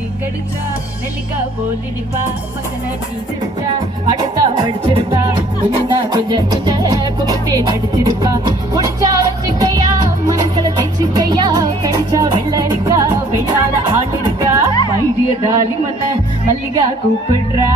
நீ கடிச்சா நெல்லிக்கா போல் இனிப்பா பக்கன நீ சிரிச்சா அடுத்தா படிச்சிருப்பா கொஞ்சம் கும்பிட்டே நடிச்சிருப்பா குடிச்சா வச்சுக்கையா மனசுல தைச்சுக்கையா கடிச்சா வெள்ளரிக்கா வெள்ளாத ஆள் இருக்கா மைடிய டாலி மன்ன மல்லிகா கூப்பிடுறா